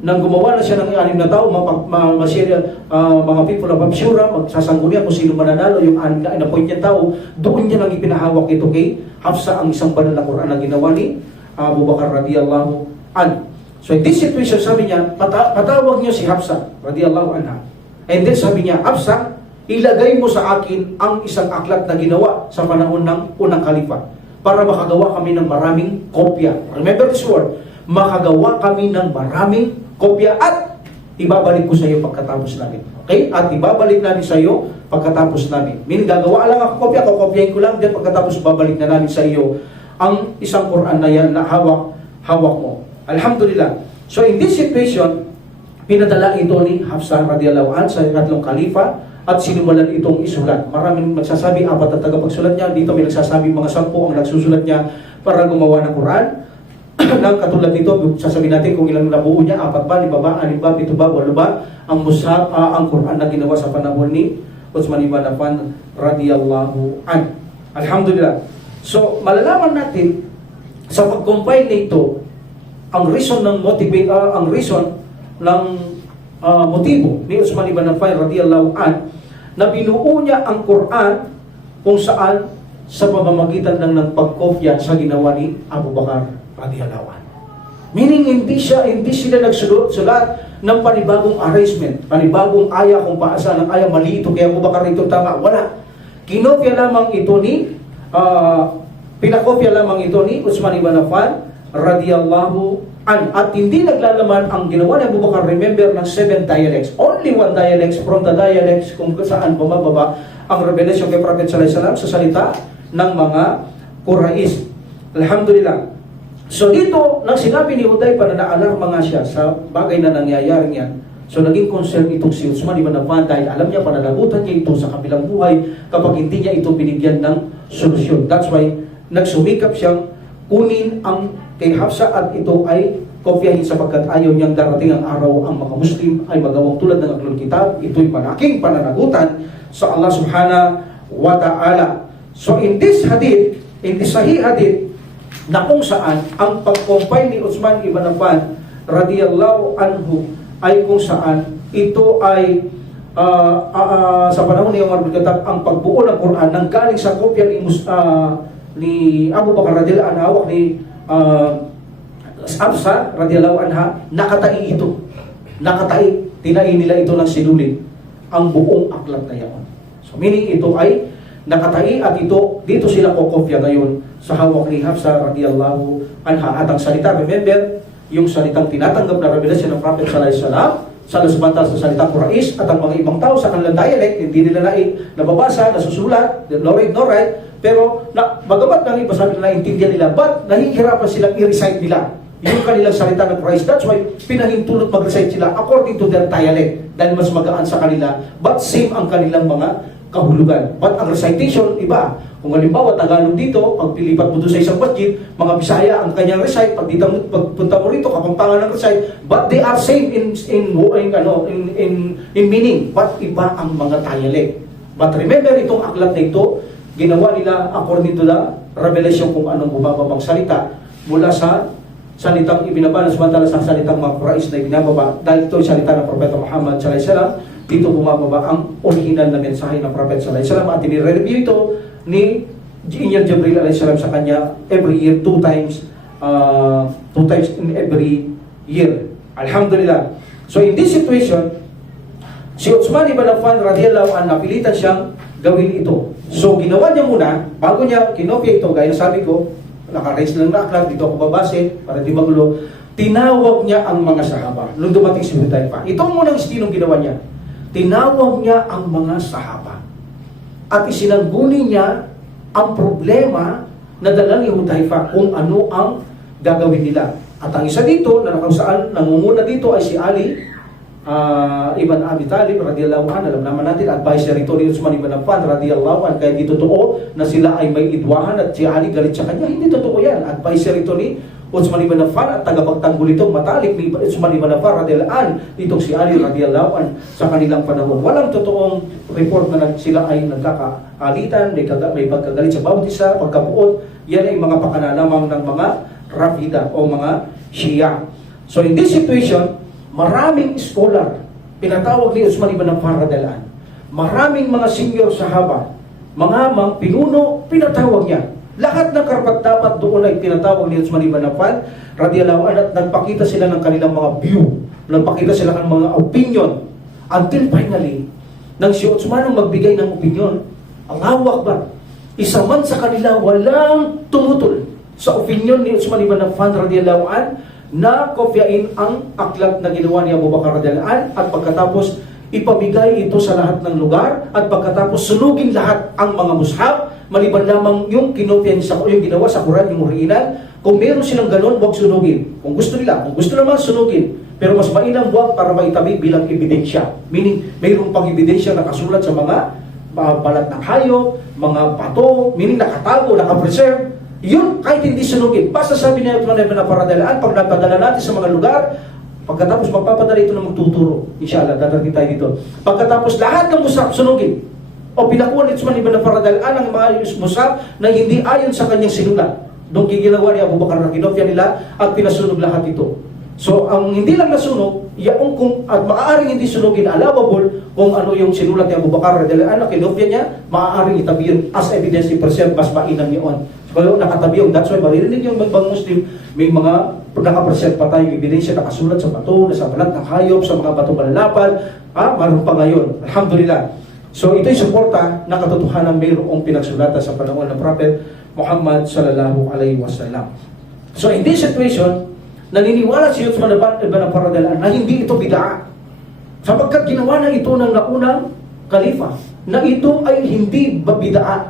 Nang gumawa na siya ng 6 na tao, mga people of Abshura, magsasanggunian kung sino mananalo, yung na-appoint niya tao, doon niya lang ipinahawak ito kay Hafsa, ang isang banal na Quran na ginawa ni Abu Bakar radhiyallahu an. So in this situation, sabi niya, patawag niyo si Hafsa radhiyallahu anha. And then sabi niya, Hafsa, ilagay mo sa akin ang isang aklat na ginawa sa panahon ng unang kalifa para makagawa kami ng maraming kopya. Remember this word, makagawa kami ng maraming kopya at ibabalik ko sa iyo pagkatapos namin. Okay? At ibabalik namin sa iyo pagkatapos namin. Meaning, gagawa lang ako kopya, kokopyahin ko lang, then pagkatapos babalik na namin sa iyo ang isang Quran na yan na hawak mo. Alhamdulillah. So in this situation, pinadala ito ni Hafsa radhiyallahu anha sa ikatlong kalifa at sinimulan itong isulat. Maraming magsasabi, 4 na tagapagsulat niya. Dito may nagsasabi mga 10 ang nagsusulat niya. para gumawa ng Quran. Nang katulad nito, sasabihin natin kung ilang nabuo niya, 4 ba, 5 ba, 6 ba, 7 ba, 8 ba, ang mushaf, ang Quran na ginawa sa panahon ni Uthman ibn Affan radiyallahu an. Alhamdulillah. So, malalaman natin sa pag-compile nito ang reason ng motibo ni Uthman ibn Affan radiyallahu an na binuo niya ang Quran kung saan sa pamamagitan lang ng pagkopya sa ginawa ni Abu Bakar radiyallahu an. Meaning hindi sila nagsulat ng panibagong arrangement, panibagong aya kung paasa ng aya mali ito kaya Abu Bakar ito tama. Wala. Kinopya lamang ito ni pinakopya lamang ito ni Uthman ibn Affan radiyallahu an. At hindi naglalaman ang ginawa ni Abu Bakar, remember, ng 7 dialects. Only 1 dialects from the dialects kung saan bumababa ang revelation kay Prophet sallallahu alaihi wasallam sa salita ng mga Quraysh. Alhamdulillah. So dito, nang sinabi ni Hudayfa na naalarma nga siya sa bagay na nangyayari niyan, so naging concern itong si Uthman ibn Affan dahil alam niya pananagutan niya ito sa kabilang buhay kapag hindi niya ito binigyan ng solusyon. That's why nagsumikap siyang kunin ang kay Hafsa at ito ay kopyahin sapagkat ayaw niyang darating ang araw ang mga Muslim ay magawang tulad ng Ahlul Kitab. Ito'y malaking pananagutan sa Allah subhanahu wa ta'ala. So in this hadith, in this sahih hadith, na kung saan ang pag-compile ni Uthman ibn Affan radiyallahu anhu ay kung saan ito ay sa panahon ni Umar bin Khattab ang pagbuo ng Quran nang galing sa kopya ni Abu Bakar radiyallahu anhu hawak ni Hafsa radiyallahu anha, nakatai ito. Nakatai, tinai nila ito ng sinulid ang buong aklat na yaon. So meaning ito ay nakatai at ito dito sila kokopya ngayon sa hawak ni Hafsa radiyallahu anha. At ang salita, remember, yung salitang tinatanggap na revelasyon ng Prophet sallallahu alaihi wasallam sa lasbatan sa salita Quraysh at ang mga ibang tao sa kanilang dialect, hindi nila nababasa, nasusulat, no read, no write, pero bagamat nang iba sabi nila, intindihan nila, but nahihirapan silang i-recite nila yung kanilang salita ng Quraysh. That's why pinahintulot mag-recite sila according to their dialect dahil mas magaan sa kanila, but same ang kanilang mga kahulugan. But ang recitation, iba. Kung halimbawa, Tagalog dito, pag pilipat mo doon sa isang masjid, mga Bisaya ang kanyang recite, pagpunta mo rito, Kapampangan ng recite, but they are same in meaning, but iba ang mga dialect. But remember, itong aklat na ito, ginawa nila according to the revelation kung anong bumababang salita mula sa salitang ibinaba samantala sa salitang mga Quraysh na ibinababa dahil ito ay salita ng Propeta Muhammad sallallahu alaihi wasallam. Dito bumababa ang original na mensahe ng Prophet sallallahu alaihi wasallam at inire-review ito ni Ingenier Jibril alaihi salam sa kanya every year, 2 times in every year. Alhamdulillah. So in this situation, si Uthman ibn Affan radiyallahu anhu napilitan siyang gawin ito. So ginawa niya muna, bago niya kinopya ito, gaya sabi ko, naka-raise lang na aklat, dito ako babase, para di magulo, tinawag niya ang mga sahaba. Nung dumating si Hudayfa, ito ang munang istilong ginawa niya. Tinawag niya ang mga sahaba. At isinangguni niya ang problema na dala ni Hudayfa kung ano ang gagawin nila. At ang isa dito, na nakasaan, nangunguna dito ay si Ali, Ibn Abi Talib radiyallahu anhu. Alam naman natin, advisor ito ni Uthman ibn Affan radiyallahu anhu. Kaya di totoo na sila ay may idwahan at si Ali galit sa kanya. Hindi totoo yan. Advisor ito ni Uthman ibn Affan at tagapagtanggol itong matalik ni Uthman ibn Affan radiyallahu anhu, itong si Ali radiyallahu anhu sa kanilang panahon. Walang totoong report na sila ay nagkakaalitan, may pagkagalit sa bawat isa, pagkapuot. Yan ay mga pakana lamang ng mga Rafida o mga Shia. So in this situation, maraming scholar pinatawag ni Uthman ibn Affan radiyallahu anhu. Maraming mga senior sahaba, mga pinuno, pinatawag niya. Lahat ng karapat-dapat doon ay pinatawag ni Uthman ibn Affan radiyallahu anhu at nagpakita sila ng kanilang mga view, nagpakita sila ng mga opinion until finally nang si Uthman ang magbigay ng opinion, Allahu Akbar, isa man sa kanila walang tumutol sa opinion ni Uthman ibn Affan radiyallahu anhu na kopyain ang aklat na ginawa ni Abu Bakar radiyallahu anhu at pagkatapos ipamigay ito sa lahat ng lugar at pagkatapos sunugin lahat ang mga mushaf maliban lamang yung kinopya niya yung ginawa sa Quran, yung original. Kung meron silang ganon, huwag sunugin. Kung gusto nila, kung gusto naman sunugin, pero mas mainam huwag para maitabi bilang ebidensya. Meaning, mayroong pang ebidensya nakasulat sa mga balat ng hayop, mga bato, meaning nakatago, nakapreserve. Yun, kahit hindi sunugin. Basta sabi niya, Uthman ibn Affan radhiyallahu anhu, pag napadala natin sa mga lugar, pagkatapos magpapadala ito na magtuturo. Inshallah, dadating tayo dito. Pagkatapos lahat ng musab sunugin. O pinakuha ni Uthman ibn Affan radhiyallahu anhu ang mga musab na hindi ayon sa kanyang sinulat. Doon ginawa ni Abu Bakar na kinopya nila at pinasunog lahat ito. So, ang hindi lang nasunog, yung kung, at maaaring hindi sunugin, allowable kung ano yung sinulat ni Abu Bakar radhiyallahu anhu, kinopya niya, maaaring itabi yun as evidence ni present, mas mainam yun. So, nakatabi yung, that's why maririnig yung ibang Muslim, may mga nakapresent pa tayong ebidensya, nakasulat sa bato, sa balat ng hayop, sa mga bato malalapad, maroon pa ngayon. Alhamdulillah. So, ito'y suporta na katotohanan mayroong pinagsulatan sa panahon ng Prophet Muhammad sallallahu alaihi wasallam. So, in this situation, naniniwala si Uthman ibn Affan radhiyallahu anhu na hindi ito bid'a. Sapagkat ginawa na ito ng naunang kalifa, na ito ay hindi bid'a.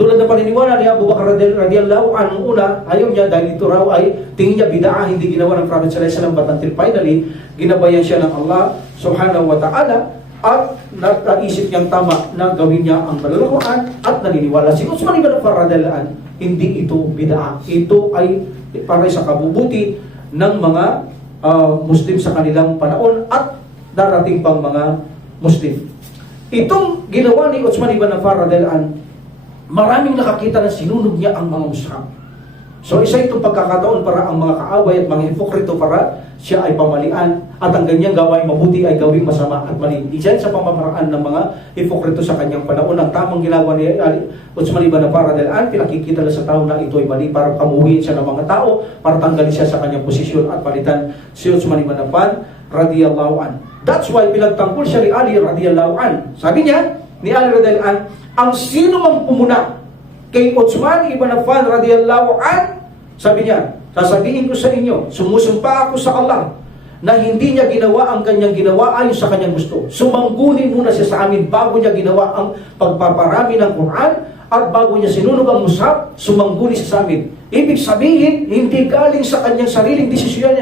Tulad ng paniniwala ni Abu Bakar radhiyallahu anhu una, ayaw niya dahil ito raw ay tingin niya bid'a, hindi ginawa ng Prophet sallallahu alaihi wasallam, but until finally, ginabayan siya ng Allah subhanahu wa ta'ala at naisip niyang tama na gawin niya ang malalakuan at naniniwala si Uthman ibn Affan radhiyallahu anhu, hindi ito bid'a. Ito ay para sa kabubuti ng mga Muslim sa kanilang panahon at darating pang mga Muslim. Itong ginawa ni Uthman ibn Affan radhiyallahu anhu, maraming nakakita na sinunog niya ang mga mushaf. So isa itong pagkakataon para ang mga kaaway at mga hipokrito para siya ay pamalian at ang ganyang gawain mabuti ay gawing masama at mali. Isa sa pamamaraan ng mga hipokrito sa kanyang panahon. Ang tamang ginagawa ni Uthman ibn Affan radhiyallahu anhu, pinakikita na sa tao na ito ay mali para pamuhin siya ng mga tao, para tanggalin siya sa kanyang posisyon at palitan si Uthman ibn Affan radhiyallahu anhu. That's why pinagtanggol siya ni Ali radhiyallahu anhu. Sabi niya, ni Ali radhiyallahu anhu, ang sino mang pumuna kay Uthman ibn Affan radhiyallahu anhu, sabi niya, sasabihin ko sa inyo, sumusumpa ako sa Allah na hindi niya ginawa ang kanyang ginawa ayon sa kanyang gusto. Sumanggunin muna siya sa amin bago niya ginawa ang pagpaparami ng Quran at bago niya sinunog ang mushaf, sumangguni siya sa amin. Ibig sabihin, hindi galing sa kanyang sariling desisyon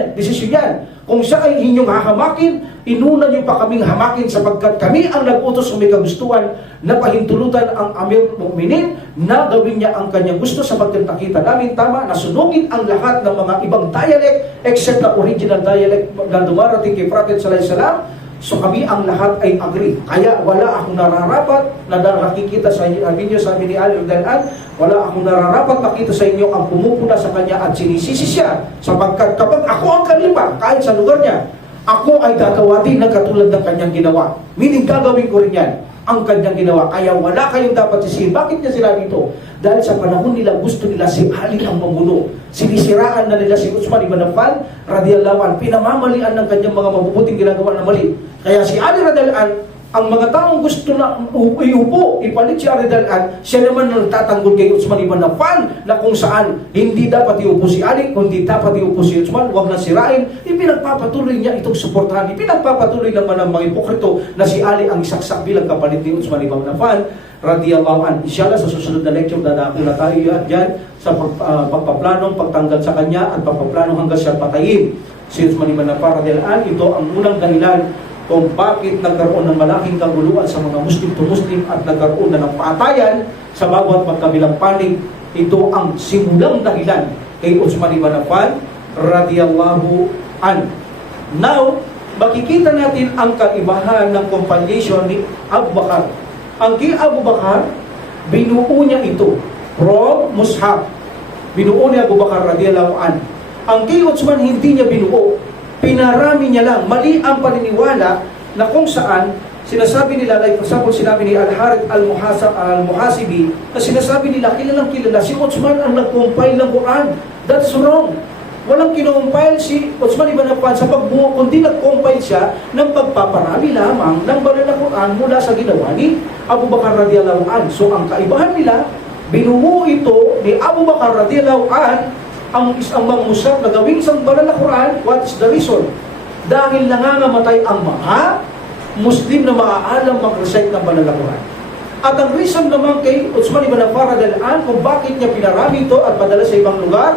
yan. Kung siya ay inyong hahamakin, inuna niyo pa kaming hamakin sapagkat kami ang nag-utos kung may kagustuhan na pahintulutan ang Amir Mu'minin na gawin niya ang kanyang gusto sapagkat nakita namin tama na sunugin ang lahat ng mga ibang dialect except the original dialect na dumarating kay Prophet sallallahu alaihi wasallam. So kami ang lahat ay agree. Kaya wala akong nararapat na nakikita sa inyo, sabi ni Ali radhiyallahu anhu, wala akong nararapat makita sa inyo ang pumupuna sa kanya at sinisisi siya. Sapagkat kapag ako ang kalipa, kahit sa lugar niya, ako ay gagawatin ng katulad ng kanyang ginawa. Meaning gagawin ko rin yan, ang kanyang ginawa. Kaya wala kayong dapat sisihin. Bakit niya sinabi ito? Dahil sa panahon nila, gusto nila si Ali ang mamuno. Sinisiraan na nila si Uthman ibn Affan radhiyallahu anhu. Pinamamalian ng kanyang mga mabubuting ginagawa na mali. Kaya si Ali radhiyallahu anhu, ang mga taong gusto na iupo, ipalit si Ali radhiyallahu anhu, siya naman ang tatanggol kay Uthman ibn Affan na kung saan hindi dapat iupo si Ali, kundi dapat iupo si Uthman, huwag na sirain. Ipinagpapatuloy niya itong suportahan. Ipinagpapatuloy naman ng mga hipokrito na si Ali ang isaksak bilang kapalit ni Uthman ibn Affan radhiyallahu anhu. Inshallah sa susunod na lecture dadako na tayo dyan sa pagpaplanong pagtanggal sa kanya at pagpaplanong hanggang siya patayin si Uthman ibn Affan radhiyallahu anhu. Ito ang unang dahilan kung bakit nagkaroon ng malaking kaguluhan sa mga Muslim to Muslim at nagkaroon na ng patayan sa bawat magkabilang panig. Ito ang simulang dahilan kay Uthman ibn Affan radhiyallahu anhu. Now, makikita natin ang kaibahan ng compilation ni Abu Bakar. Ang kay Abu Bakar, binuo niya ito from mushaf. Binuo ni Abu Bakar radhiyallahu anhu. Ang kay Uthman hindi niya binuo. Pinarami niya lang. Mali ang paniniwala na kung saan sinasabi nila, like for example, sinabi ni Al-Harith Al-Muhasibi na sinasabi nila, kilalang kilala, si Uthman ang nag-compile ng Quran. That's wrong. Walang kinompile si Uthman ibn Affan sa pagbuo, kundi nag-compile siya ng pagpaparami lamang ng banal na Quran mula sa ginawa ni Abu Bakar radhiyallahu anhu. So ang kaibahan nila, binuo ito ni Abu Bakar radhiyallahu anhu ang mga mushaf na gawing isang banal na Quran. What is the reason? Dahil nangangamatay ang mga Muslim na maaalam mag-recite ng banal na Quran. At ang reason naman kay Uthman ibn Affan radhiyallahu anhu kung bakit niya pinarami ito at padala sa ibang lugar,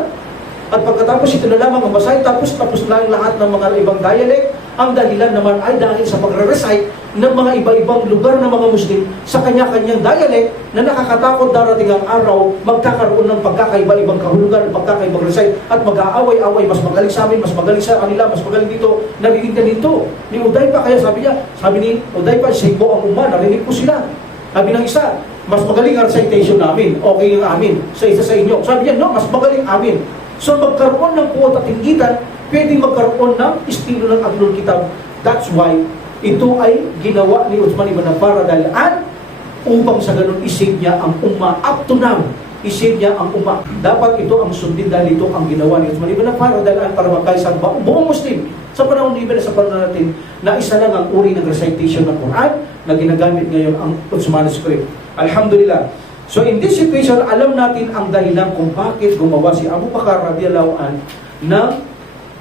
at pagkatapos ito na lamang ang basahin, tapos lang lahat ng mga ibang dialect, ang dahilan naman ay dahil sa pagre-recite ng mga iba-ibang lugar ng mga Muslim sa kanya-kanyang dialect na nakakatakot darating ang araw, magkakaroon ng pagkakaiba-ibang kahulugan, pagkakaibang recite, at mag-aaway-away, mas magaling sa amin, mas magaling sa kanila, mas magaling dito, narinig na dito. Ni Udaypa, kaya sabi ni Udaypa, Siko ang umma, narinig ko sila. Sabi ng isa, mas magaling ang recitation namin, okay yung amin, sa isa sa inyo. Sabi niya, no, mas magaling amin. So magkaroon ng quote at inggitan, pwedeng magkaroon ng estilo ng Ahlul Kitab. That's why ito ay ginawa ni Uthman ibn Affan radhiyallahu upang sa ganun isave niya ang umma up to now. Isave niya ang umma. Dapat ito ang sundin dahil ito ang ginawa ni Uthman ibn Affan radhiyallahu para magkaisa ang buong Muslim. Sa panahon ni sa panahon natin na isa lang ang uri ng recitation ng Quran na ginagamit ngayon ang Uthman script. Alhamdulillah. So in this situation, alam natin ang dahilan kung bakit gumawa si Abu Bakar radhiyallahu an ng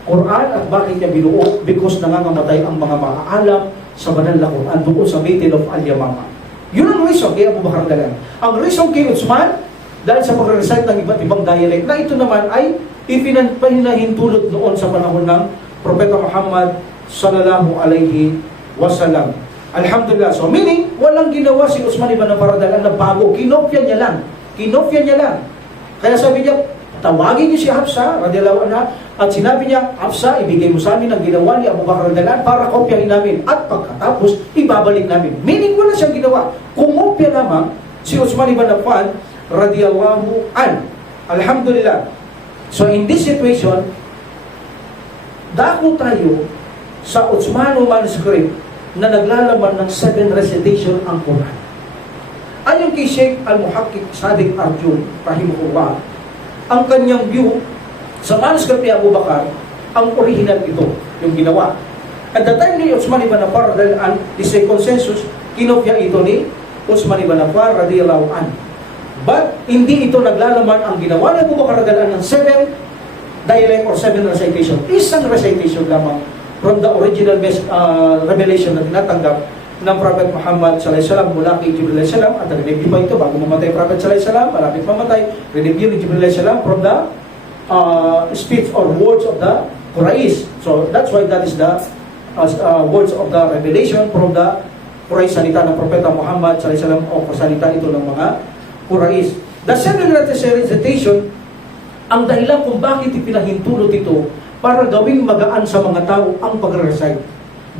Quran at bakit niya binuo, because nangangamatay ang mga maaalam sa banal na Quran doon sa Battle of Al-Yamama. Yun ang reason kay Abu Bakar radhiyallahu an. Ang reason kay Uthman, dahil sa pag-recite ng iba't ibang dialect, na ito naman ay ipinahintulot noon sa panahon ng Propeta Muhammad sallallahu alaihi wasallam. Alhamdulillah. So meaning, walang ginawa si Uthman ibn Affan radhiyallahu an na bago. Kinopya niya lang. Kinopya niya lang. Kaya sabi niya, tawagin niyo si Hafsa radhiyallahu anha at sinabi niya, Hafsa, ibigay mo sa amin ang ginawa ni Abu Bakar radhiyallahu anhu para kopyahin namin at pagkatapos ibabalik namin. Meaning wala siyang ginawa. Kumopya lamang si Uthman ibn Affan radhiyallahu anhu. Alhamdulillah. So in this situation, dako tayo sa Uthmano manuscript na naglalaman ng 7 recitation ang Quran. Ayon kay Sheikh Al-Muhakkik Sadiq Arjun rahimahullah, ang kanyang view sa manuscript ni Abu Bakar, ang original ito, yung ginawa. At the time ni Uthman ibn Affan radhiyallahu anhu, this is consensus, kinopya ito ni Uthman ibn Affan radhiyallahu anhu. But hindi ito naglalaman ang ginawa ni Abu Bakar radhiyallahu anhu ng 7 dialect or 7 recitation. Isang recitation lamang from the original revelation na tinatanggap ng Prophet Muhammad sallallahu alaihi wasallam mula kay Jibril alaihi salam, at narinig pa ito bago mamatay Prophet sallallahu alaihi wasallam, malapit mamatay, review ni Jibril alaihi salam from the speech or words of the Quraysh. So that's why that is the words of the revelation from the Quraysh, salita ng Propeta Muhammad sallallahu alaihi wasallam, o salita ito ng mga Quraysh. The 7 recitation, ang dahilan kung bakit ipinahintulot ito para gawing magaan sa mga tao ang pag-recite.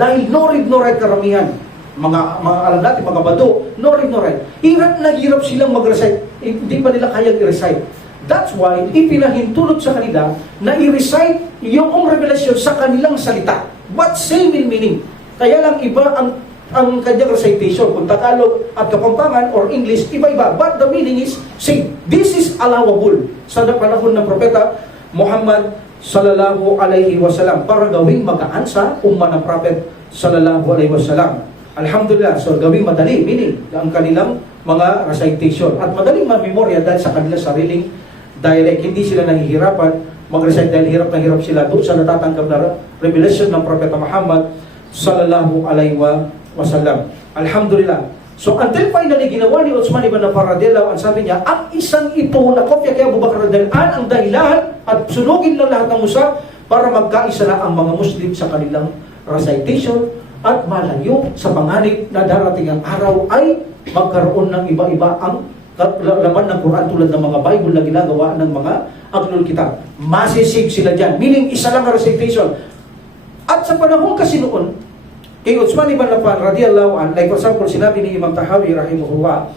Dahil no read no write karamihan, mga alam natin, mga bado, no read no write. Hirap na hirap silang mag-recite, hindi pa nila kayang i-recite. That's why ipinahintulot sa kanila na i-recite yung revelation sa kanilang salita, but same in meaning. Kaya lang iba ang kanyang recitation. Kung Tagalog at Kapampangan or English, iba-iba. But the meaning is same. This is allowable sa panahon ng Propeta Muhammad sallallahu alaihi wasallam para gawing magaan sa umma ng Prophet sallallahu alaihi wasallam. Alhamdulillah. So gawing madali, meaning ang kanilang mga recitation at madaling mamemorya dahil sa kanilang sariling dialect. Hindi sila nahihirapan mag-recite dahil hirap na hirap sila doon sa natatanggap na revelation ng Propeta Muhammad sallallahu alaihi wasallam. Alhamdulillah. So until finally ginawa ni Uthman ibn Affan radhiyallahu anhu, sabi niya, ang isang ito na kopya kay Abu Bakar radhiyallahu anhu ang dahilan at sunugin ng lahat ng Musa para magkaisa na ang mga Muslim sa kanilang recitation at malayo sa panganib na darating ang araw ay magkaroon ng iba-iba ang laman ng Quran tulad ng mga Bible na ginagawa ng mga Ahlul Kitab. Masisig sila dyan. Meaning, isa lang ang recitation. At sa panahon kasi noon, kay Uthman ibn Affan radhiyallahu anhu, like for example, sinabi ni Imam Tahawi rahimahullah,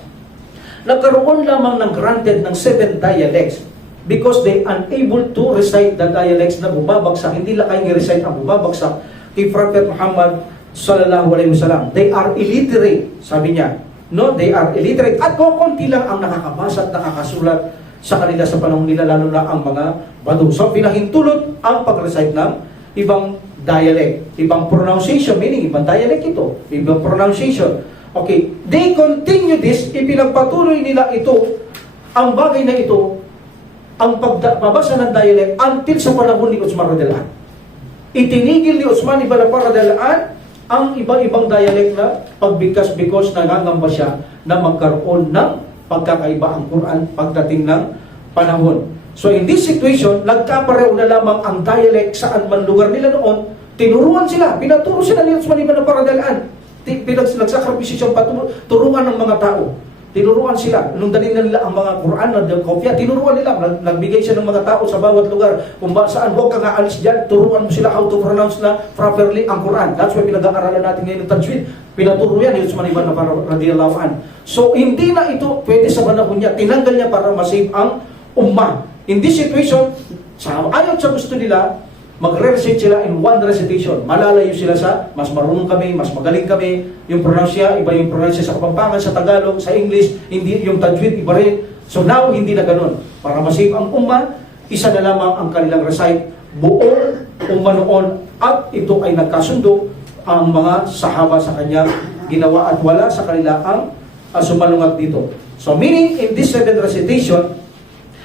nagkaroon lamang ng granted ng 7 dialects because they unable to recite the dialects na bumabagsak. Hindi lang kayang i-recite ang bumabagsak kay Prophet Muhammad sallallahu alaihi wasallam. They are illiterate, sabi niya. No, they are illiterate. At konti lang ang nakakabasa at nakakasulat sa kanila sa panahon nila, lalo na ang mga badu. So, pinahintulot ang pag-recite ng ibang dialect, ibang pronunciation, meaning ibang dialect ito, ibang pronunciation. Okay, they continue this, ipinagpatuloy nila ito, ang bagay na ito, ang pagbabasa ng dialect until sa panahon ni Uthman radhiyallahu anhu. Itinigil ni Uthman ibn Affan radhiyallahu anhu ang ibang dialect na pagbigkas because nangangamba siya na magkaroon ng pagkakaiba ang Quran pagdating ng panahon. So in this situation, nagkapareho na lamang ang dialect saan man lugar nila noon, tinuruan sila, pinaturo sila ni Uthman ibn Affan radhiyallahu anhu. Nagsakripisyo siyang turuan ng mga tao. Tinuruan sila. Nung dali nila ang mga Quran na kopya, tinuruan nila. Nagbigay siya ng mga tao sa bawat lugar. Kung saan, huwag kang aalis dyan. Turuan mo sila how to pronounce na properly ang Quran. That's why pinag-aaralan natin ngayon ng Tajwid. Pinaturo yan, yung Uthman ibn Affan radiyallahu an. So, hindi na ito pwede sa panahon niya. Tinanggal niya para masave ang ummah. In this situation, ayaw sa gusto nila, magre-recite sila in one recitation. Malalayo sila sa, mas marunong kami, mas magaling kami. Yung pronounce iba yung pronounce sa Kapampangan, sa Tagalog, sa English, hindi yung Tajwid, iba rin. So now, hindi na ganun. Para masave ang ummah, isa na lamang ang kanilang recite. Buong ummah noon, at ito ay nagkasundo ang mga sahaba sa kanya ginawa at wala sa kanila ang sumalungat dito. So meaning, in this 7 recitation,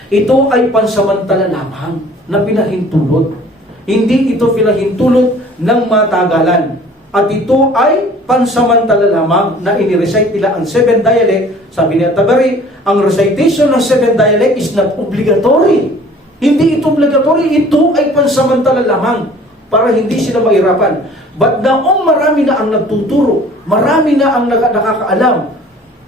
ito ay pansamantala lamang na pinahintulot. Hindi ito pinahintulot ng matagalan. At ito ay pansamantala lamang na inirecite nila ang 7 dialect. Sabi ni At-Tabari, ang recitation ng 7 dialect is not obligatory. Hindi ito obligatory, ito ay pansamantala lamang para hindi sila mahirapan. But noong marami na ang nagtuturo, marami na ang nakakaalam,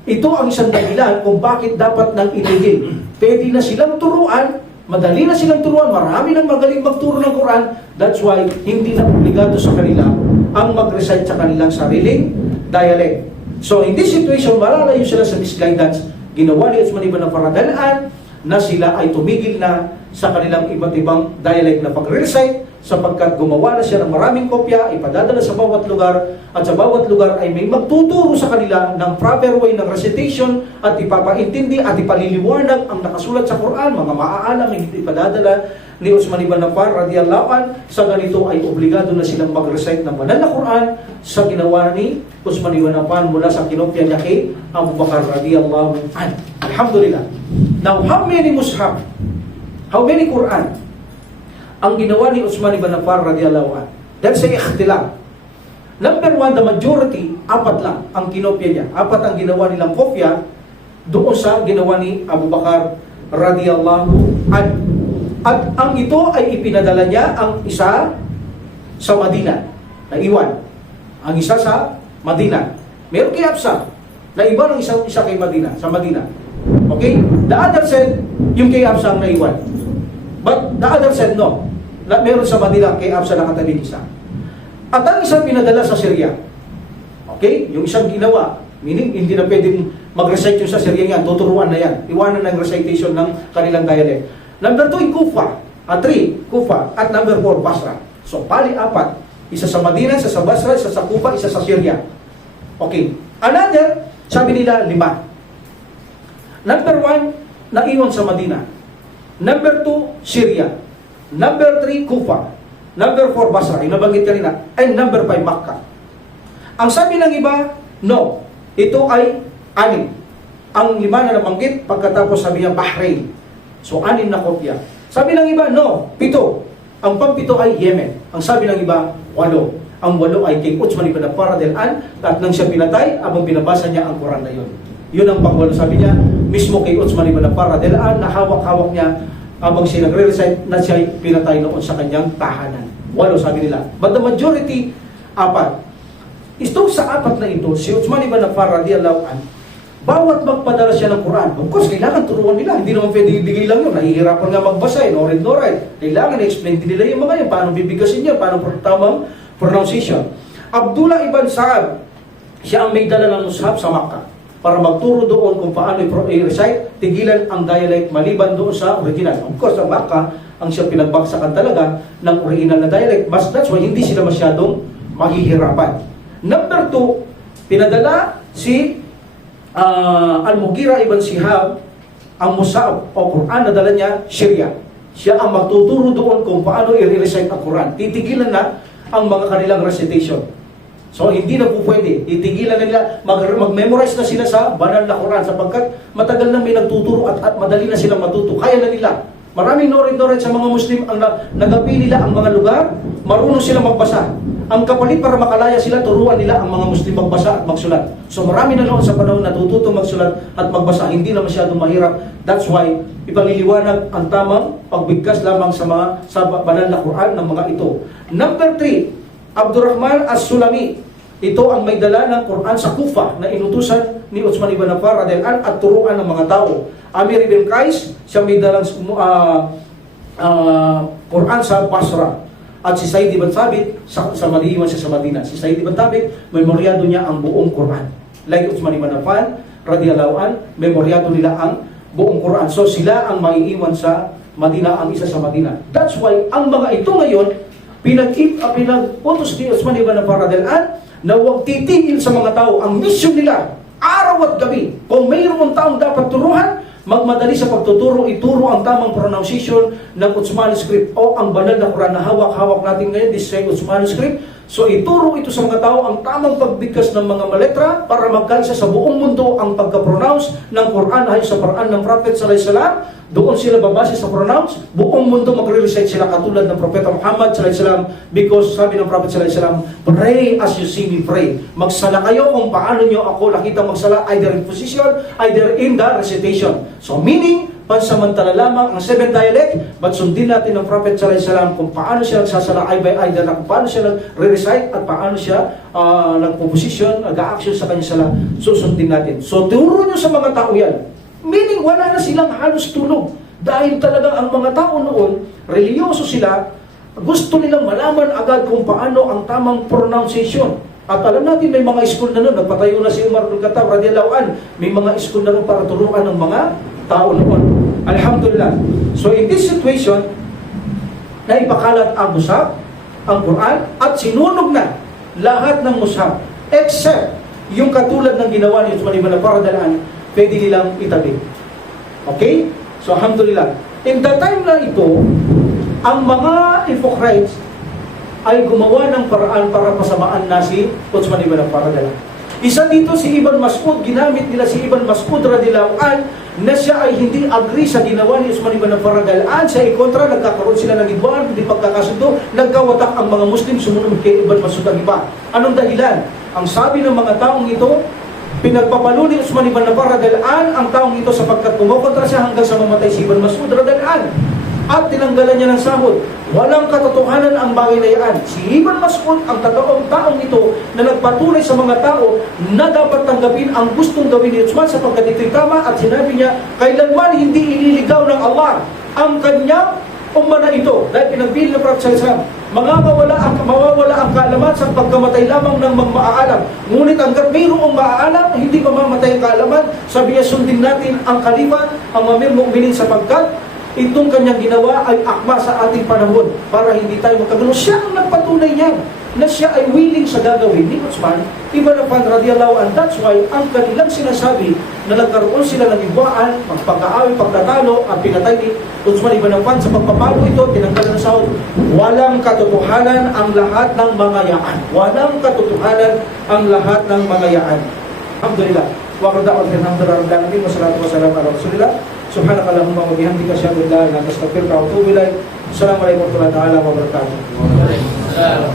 ito ang isang dahilan kung bakit dapat nang itigil. Pwede na silang turuan, madali na silang turuan, marami nang magaling magturo ng Quran. That's why hindi na obligado sa kanila ang mag-recite sa kanilang sariling dialect. So in this situation, malalayo sila sa misguidance. Ginawa ni Uthman ibn Affan na sila ay tumigil na sa kanilang iba't ibang dialect na pag-recite sapagkat gumawa na siya ng maraming kopya, ipadadala sa bawat lugar, at sa bawat lugar ay may magtuturo sa kanila ng proper way ng recitation at ipapaintindi at ipaliliwanag ang nakasulat sa Quran, mga maaalam ay ipadadala ni Uthman ibn Affan radiyallahu an. Sa ganito ay obligado na silang mag-recite ng banal na Quran sa ginawa ni Uthman ibn Affan mula sa kinopya niya kay Abu Bakar radiyallahu an. Alhamdulillah. Now, how many mushaf? How many Quran ang ginawa ni Uthman ibn Affan radiyallahu an? That's a ikhtilaf. Number 1, the majority, 4 lang ang kinopya niya. 4 ang ginawa nilang kopya doon sa ginawa ni Abu Bakar radiyallahu an. At ang ito ay ipinadala niya ang isa sa Madina, na iwan. Ang isa sa Madina. Meron kay Hafsa, na iba ng isa kay Madina, sa Madina. Okay? The other said, yung kay Hafsa ang naiwan. But the other said, no. Meron sa Madina, kay Hafsa nakatabing isa. At ang isang pinadala sa Syria. Okay? Yung isang ginawa, meaning hindi na pwedeng mag-recite yung sa Syria yan, tuturuan na yan. Iwanan ng recitation ng kanilang dialect. Number 2, Kufa. 3, Kufa. At number 4, Basra. So, pali 4. Isa sa Madina, isa sa Basra, isa sa Kufa, isa sa Syria. Okay. Another, sabi nila 5. Number 1, naiwan sa Madina. Number 2, Syria. Number 3, Kufa. Number 4, Basra. Yung nabanggit kanina. And number 5, Makkah. Ang sabi ng iba, no. Ito ay 6. Ang 5 na nabanggit, pagkatapos sabi niya, Bahrain. So, 6 na kopya. Sabi ng iba, no. 7. Ang pang-7 ay Yemen. Ang sabi ng iba, 8. Ang 8 ay kay Uthman ibn Affan radhiyallahu an, at nang siya pinatay, abang binabasa niya ang Quran na yun. Yun ang pang-8. Sabi niya, mismo kay Uthman ibn Affan radhiyallahu an, na hawak-hawak niya abang siya nagre-recite na siya pinatay noon sa kanyang tahanan. 8 sabi nila. But the majority, 4. Ito sa 4 na ito, si Uthman ibn Affan radhiyallahu an, bawat magpadala siya ng Quran, of course, kailangan turuan nila. Hindi naman pwede ibigay lang yun. Nahihirapan nga magbasa, no read, no write. Kailangan i-explain din nila yung mga yan. Paano bibigasin yan? Paano tamang pronunciation? Abdullah ibn Sa'ab, siya ang may dala ng mushaf sa Makkah para magturo doon kung paano i-recite, tigilan ang dialect maliban doon sa original. Of course, sa Makkah, ang siya pinagbaksakan talaga ng original na dialect. Mas that's why hindi sila masyadong mahihirapan. Number 2, pinadala si Al-Mughira ibn Shihab ang Mus'ab o Quran na dala niya, Syria. Siya ang magtuturo doon kung paano i-recite ang Quran. Titigilan na ang mga kanilang recitation. So, hindi na po pwede. Titigilan na nila, mag-memorize na sila sa banal na Quran sapagkat matagal na may nagtuturo at madali na silang matuto. Kaya na nila. Maraming no-read sa mga Muslim ang nagapi nila ang mga lugar, marunong silang magbasa. Ang kapalit para makalaya sila, turuan nila ang mga Muslim magbasa at magsulat. So marami na noon sa panahon natututo magsulat at magbasa, hindi na masyadong mahirap. That's why ipaliliwanag ang tamang pagbigkas lamang sa banal na Quran ng mga ito. Number 3, Abdurrahman As-Sulami. ito ang may dala ng Quran sa Kufa na inutusan ni Uthman ibn Affan radhiyallahu anhu at turuan ng mga tao. Amir ibn Qais, siya may dalang Quran sa Basra. At si Said ibn Thabit, sa maliiwan siya sa Madina. Si Said ibn Thabit, memoryado niya ang buong Quran. Like Uthman ibn Affan radhiyallahu anhu, memoryado nila ang buong Quran. So sila ang maiiwan sa Madina, ang isa sa Madina. That's why ang mga ito ngayon pinag-utos ni Uthman ibn Affan radhiyallahu anhu na huwag titigil sa mga tao. Ang mission nila, araw at gabi. Kung mayroong taong dapat turuhan, magmadali sa pagtuturo, ituro ang tamang pronunciation ng Uthmani script o ang banal na Quran na hawak-hawak natin ngayon, this same Uthmani script. So ituro ito sa mga tao ang tamang pagbigkas ng mga maletra para magkaisa sa buong mundo ang pagka-pronounce ng Quran ayon sa paraan ng Prophet sallallahu alaihi wasallam. Doon sila babase sa pronounce, buong mundo magre-recite sila katulad ng Propeta Muhammad sallallahu alaihi wasallam, because sabi ng Prophet sallallahu alaihi wasallam, pray as you see me pray. Magsala kayo kung paano nyo ako nakita magsala, either in position, either in the recitation. So meaning, pansamantala lamang ang 7 dialect, but sundin natin ng Prophet sallallahu alaihi wasallam kung paano siya nagsasala ay by either na kung paano siya nagre-recite at paano siya nagpo-position, nag-a-action sa kanyang sala. So sundin natin. So turo nyo sa mga tao yan. Meaning wala na silang halos tulog. Dahil talagang ang mga tao noon, religyoso sila, gusto nilang malaman agad kung paano ang tamang pronunciation. At alam natin may mga school na noon, nagpatayo na si Umar bin Khattab radhiyallahu anhu, may mga school na noon para turuan ng mga tao noon. Alhamdulillah. So in this situation, naipakalat ang mushaf, ang Quran, at sinunog na lahat ng mushaf, except yung katulad ng ginawa ni Uthman ibn Affan radhiyallahu anhu, pwede nilang itabi. Okay? So alhamdulillah. In the time na ito, ang mga hypocrites ay gumawa ng paraan para pasamaan na si Uthman ibn Affan radhiyallahu anhu. Isa dito si Ibn Mas'ud, ginamit nila si Ibn Mas'ud radhiyallahu anhu na siya ay hindi agree sa ginawa ni Uthman ibn Affan radhiyallahu anhu. Sa kontra, nagkakaroon sila ng idwaan, hindi pagkakasundo, nagkawatak ang mga Muslim, sumunod kay Ibn Mas'ud ang iba. Anong dahilan? Ang sabi ng mga taong ito, pinagpapalo ni Uthman ibn Affan radhiyallahu anhu ang taong ito sapagkat kumokontra siya hanggang sa mamatay si Ibn Mas'ud radhiyallahu anhu. At tinanggalan niya ng sahod. Walang katotohanan ang bagay na yan. Si Ibn Mas'ud ang totoong taong ito na nagpatunay sa mga tao na dapat tanggapin ang gustong gawin ni Uthman sapagkat ito'y tama, at sinabi niya, kailanman hindi ililigaw ng Allah ang kanyang umma na ito. Dahil pinagpili ng Prophet sallallahu alaihi wasallam, mawawala ang kaalaman sa pagkamatay lamang ng mga maaalam. Ngunit hanggat mayroong maaalam, hindi mamamatay ang kaalaman. Sabi niya, sundin natin ang Khalifa, ang Amir Mu'minin, sapagkat itong kanyang ginawa ay akma sa ating panahon para hindi tayo magkagulo. Siya ang nagpatunay niya na siya ay willing sa gagawin ni Uthman ibn Affan radhiyallahu anhu. That's why ang kanilang sinasabi na nagkaroon sila ng ibaan, pagkakaaway, pagtatalo, ang pinatay ni Uthman ibn Affan sa pagpapalo ito, tinanggalan ng sahod. Walang katotohanan ang lahat ng mga yaan. Walang katotohanan ang lahat ng mga yaan. Alhamdulillah. Wa qad da'awat alhamdulillah rabbil alamin wa salatu wa salam ala rasulillah. Subhanakallahumma wa bihamdika asyhadu an la ilaha illa anta astaghfiruka wa atubu ilaik. Assalamualaikum warahmatullahi wabarakatuh. Waalaikumsalam.